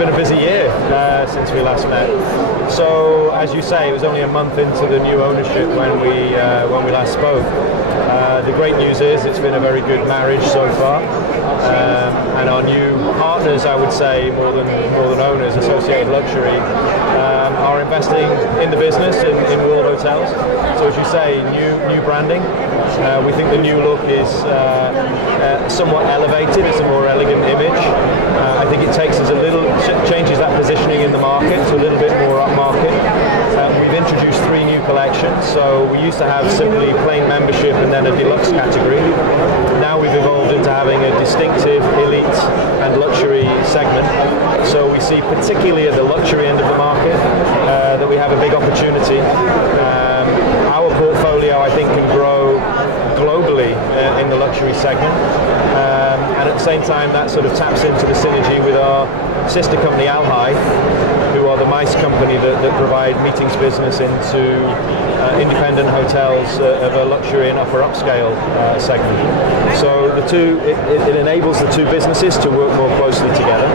been a busy year since we last met. So, as you say, it was only a month into the new ownership when we last spoke. The great news is it's been a very good marriage so far, and our new partners, I would say, more than owners, Associated Luxury, are investing in the business in World Hotels. So, as you say, new branding. We think the new look is somewhat elevated. It's a more elegant image. I think it takes us changes that positioning in the market to a little bit more upmarket. We've introduced 3 new collections. So we used to have simply plain membership and then a deluxe category. Now we've evolved into having a distinctive elite and luxury segment. So we see, particularly at the luxury end of the market, that we have a big opportunity. Our portfolio, I think, can grow globally in the luxury segment, and at the same time that sort of taps into the synergy with our sister company Alhai, who are the MICE company that provide meetings business into independent hotels of a luxury and upper upscale segment. So the two, it enables the two businesses to work more closely together,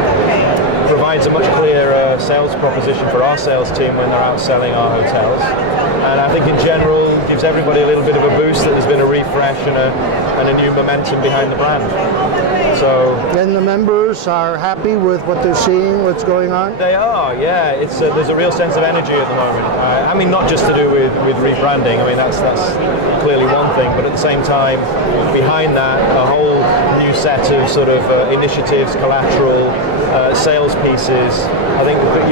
provides a much clearer sales proposition for our sales team when they're out selling our hotels, and I think in general gives everybody a little bit of a boost that there's been a refresh and a new momentum behind the brand. So, and the members are happy with what they're seeing, what's going on? They are, yeah. There's a real sense of energy at the moment. I mean, not just to do with rebranding. I mean, that's clearly one thing, but at the same time, behind that, a whole new set of sort of initiatives, collateral, sales pieces. I think the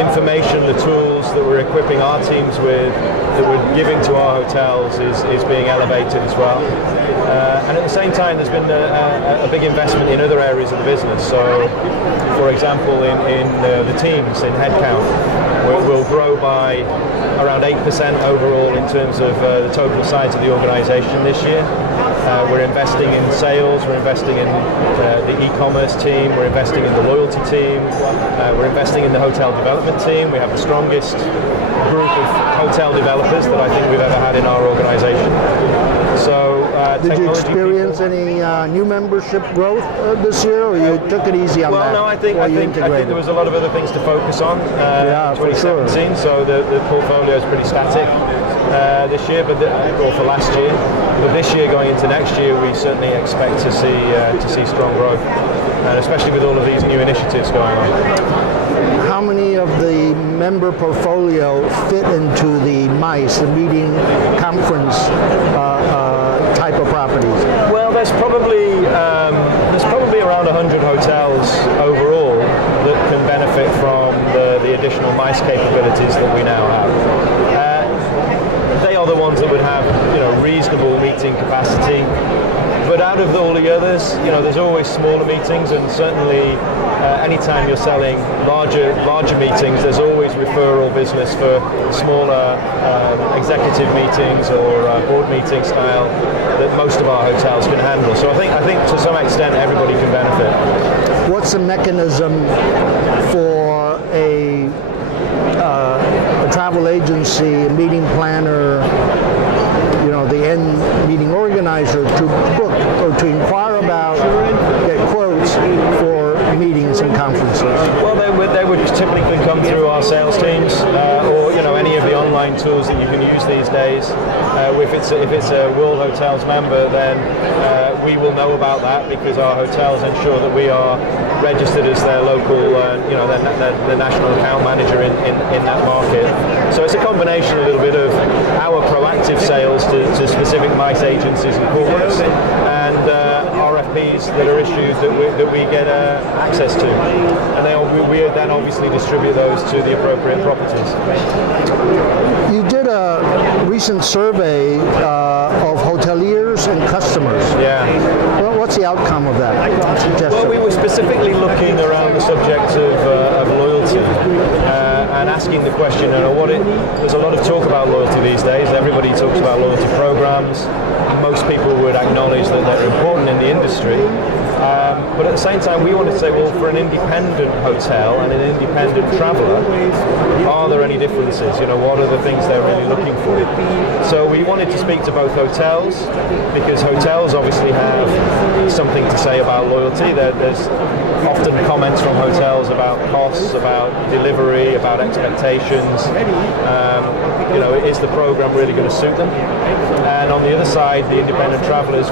information, the tools that we're equipping our teams with, that we're giving to our hotels is being elevated as well. And at the same time, there's been a big investment in other areas of the business. So, for example, in the teams, in headcount, we'll grow by around 8% overall in terms of the total size of the organisation this year. We're investing in sales, we're investing in the e-commerce team, we're investing in the loyalty team, we're investing in the hotel development team. We have the strongest group of hotel developers that I think we've ever had in our organisation. So, did you experience any new membership growth this year, or you took it easy on that? Well, no, I think there was a lot of other things to focus on in 2017. Sure. So the portfolio is pretty static this year, or for last year. But this year, going into next year, we certainly expect to see strong growth, and especially with all of these new initiatives going on. How many of the member portfolio fit into the MICE, the meeting conference type of properties? Well, there's probably around 100 hotels overall that can benefit from the additional MICE capabilities that we now have. They are the ones that would have reasonable meeting capacity. But out of all the others, there's always smaller meetings, and certainly anytime you're selling larger meetings, there's always referral business for smaller executive meetings or board meeting style that most of our hotels can handle. So I think to some extent everybody can benefit. What's the mechanism for a travel agency, a meeting planner, the end meeting organizer to book or to inquire about, get quotes for meetings and conferences? Well, they would typically come through our sales teams, or any of the online tools that you can use these days. If it's a World Hotels member, then we will know about that because our hotels ensure that we are registered as their local, the national account manager in that market. So it's a combination, a little bit of our proactive sales to specific MICE agencies and corporates, and RFPs that are issued that we get access to, and we then obviously distribute those to the appropriate properties. You did a recent survey of hoteliers and customers. Yeah. Well, what's the outcome of that? Well, we were specifically looking around the subject of loyalty and asking the question, there's a lot of talk about loyalty these days. Everybody talks about loyalty programs. Most people would acknowledge that they're important in the industry. But at the same time, we wanted to say, well, for an independent hotel and an independent traveller, are there any differences? What are the things they're really looking for? So we wanted to speak to both hotels, because hotels obviously have something to say about loyalty. There's often comments from hotels about costs, about delivery, about expectations. Is the program really going to suit them? And on the other side, the independent travelers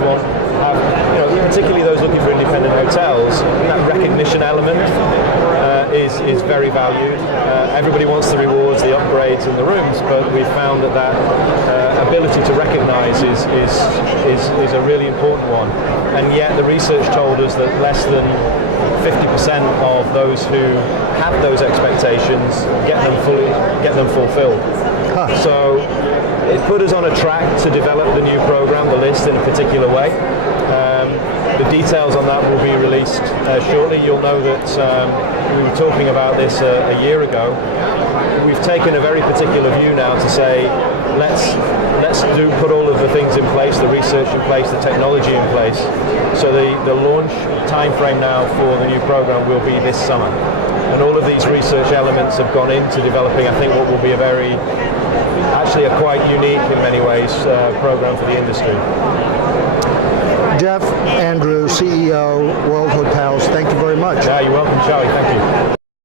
particularly those looking for independent hotels, that recognition element is very valued. Everybody wants the rewards, the upgrades and the rooms, but we've found that ability to recognise is a really important one. And yet the research told us that less than 50% of those who have those expectations get them fulfilled. So it put us on a track to develop the new program, the list, in a particular way. The details on that will be released shortly. You'll know that we were talking about this a year ago. We've taken a very particular view now to say, let's put all of the things in place, the research in place, the technology in place. So the launch time frame now for the new program will be this summer. And all of these research elements have gone into developing, I think, what will be a quite unique in many ways program for the industry. Geoff Andrew, CEO, World Hotels, thank you very much. Yeah, you're welcome, Charlie. Thank you.